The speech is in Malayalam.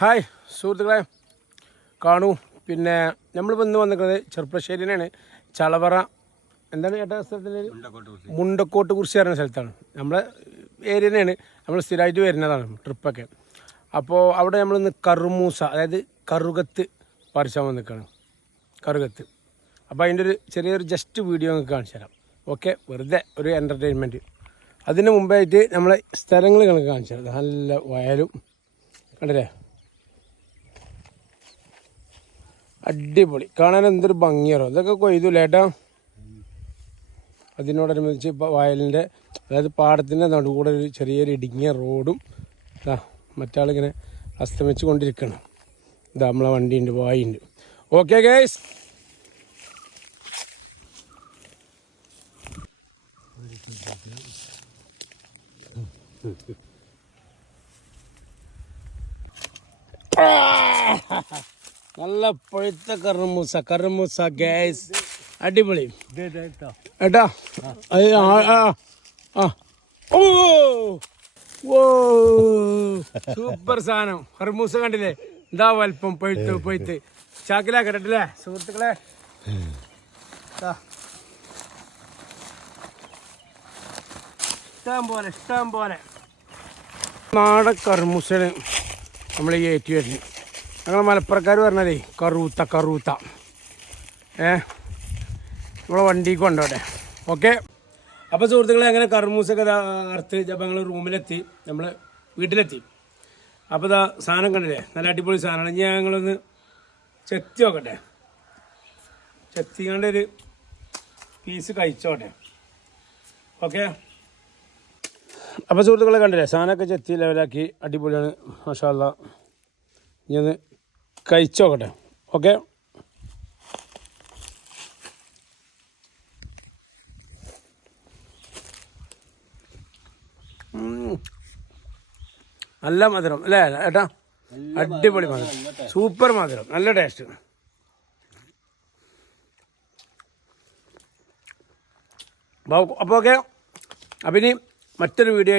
ഹായ് സുഹൃത്തുക്കളെ, കാണൂ. പിന്നെ നമ്മളിപ്പോൾ ഇന്ന് വന്നിരിക്കുന്നത് ചെറുപ്പശ്ശേരിയിലാണ്. ചളവറ എന്താണ് ചേട്ടാ സ്ഥലത്തിൻ്റെ മുണ്ടക്കോട്ട് കുറിച്ച് പറയുന്ന സ്ഥലത്താണ്. നമ്മളെ ഏരിയ തന്നെയാണ്. നമ്മൾ സ്ഥിരമായിട്ട് വരുന്നതാണ് ട്രിപ്പൊക്കെ. അപ്പോൾ അവിടെ നമ്മളിന്ന് കറുമൂസ, അതായത് കറുകത്ത് പറിച്ചാൻ വന്നിരിക്കുകയാണ്. കറുകത്ത്. അപ്പോൾ അതിൻ്റെ ഒരു ചെറിയൊരു ജസ്റ്റ് വീഡിയോ നിങ്ങൾക്ക് കാണിച്ചു തരാം. ഓക്കെ, വെറുതെ ഒരു എൻ്റർടൈൻമെൻറ്റ്. അതിന് മുമ്പായിട്ട് നമ്മളെ സ്ഥലങ്ങൾ കണക്ക് കാണിച്ചു തരാം. നല്ല വയലും കണ്ടില്ലേ, അടിപൊളി. കാണാൻ എന്തൊരു ഭംഗിയാണോ. ഇതൊക്കെ കൊയ്തൂല ഏട്ടാ. അതിനോടനുബന്ധിച്ച് ഇപ്പോൾ വയലിൻ്റെ, അതായത് പാടത്തിൻ്റെ നടുകൂടെ ഒരു ചെറിയൊരു ഇടുങ്ങിയ റോഡും മറ്റാളിങ്ങനെ അസ്തമിച്ച് കൊണ്ടിരിക്കണം. ഇതാ നമ്മളെ വണ്ടിയുണ്ട്, വായുണ്ട്. ഓക്കെ ഗൈസ്, നല്ല പഴുത്ത കറുമൂസ ഗൈസ്, അടിപൊളി ഏട്ടാ. ഓ ഓ സൂപ്പർ സാധനം കറുമൂസ കണ്ടില്ലേ, എന്താ വലുപ്പം. പഴുത്ത് ചാക്കിലാക്കട്ടെ സുഹൃത്തുക്കളെ. ഇഷ്ടം പോലെ നാടൻ കറുമൂസയാണ് നമ്മൾ ഈ ഏറ്റി വരുന്നത്. ഞങ്ങൾ മലപ്പുറക്കാർ പറഞ്ഞാലേ കറൂത്ത നമ്മളെ വണ്ടിക്ക് കൊണ്ടോട്ടെ. ഓക്കെ, അപ്പോൾ സുഹൃത്തുക്കളെ, അങ്ങനെ കറുമൂസൊക്കെ അറുത്ത് അപ്പോൾ ഞങ്ങൾ റൂമിലെത്തി, നമ്മൾ വീട്ടിലെത്തി. അപ്പോൾ ഇതാ സാധനം കണ്ടില്ലേ, നല്ല അടിപൊളി സാധനമാണ്. ഇനി ഞങ്ങളൊന്ന് ചെത്തി നോക്കട്ടെ. ചെത്തിക്കാണ്ടൊരു പീസ് കഴിച്ചോട്ടെ. ഓക്കെ, അപ്പോൾ സുഹൃത്തുക്കളെ കണ്ടില്ലേ, സാധനമൊക്കെ ചെത്തി ലെവലാക്കി അടിപൊളിയാണ്. മാഷാ അല്ലാ. ഇനി ഒന്ന് കഴിച്ചു നോക്കട്ടെ. ഓക്കെ, നല്ല മധുരം അല്ലേ ഏട്ടാ, അടിപൊളി മധുരം, സൂപ്പർ മധുരം, നല്ല ടേസ്റ്റ്. അപ്പോൾ ഓക്കെ, അപ്പം ഇനി മറ്റൊരു വീഡിയോ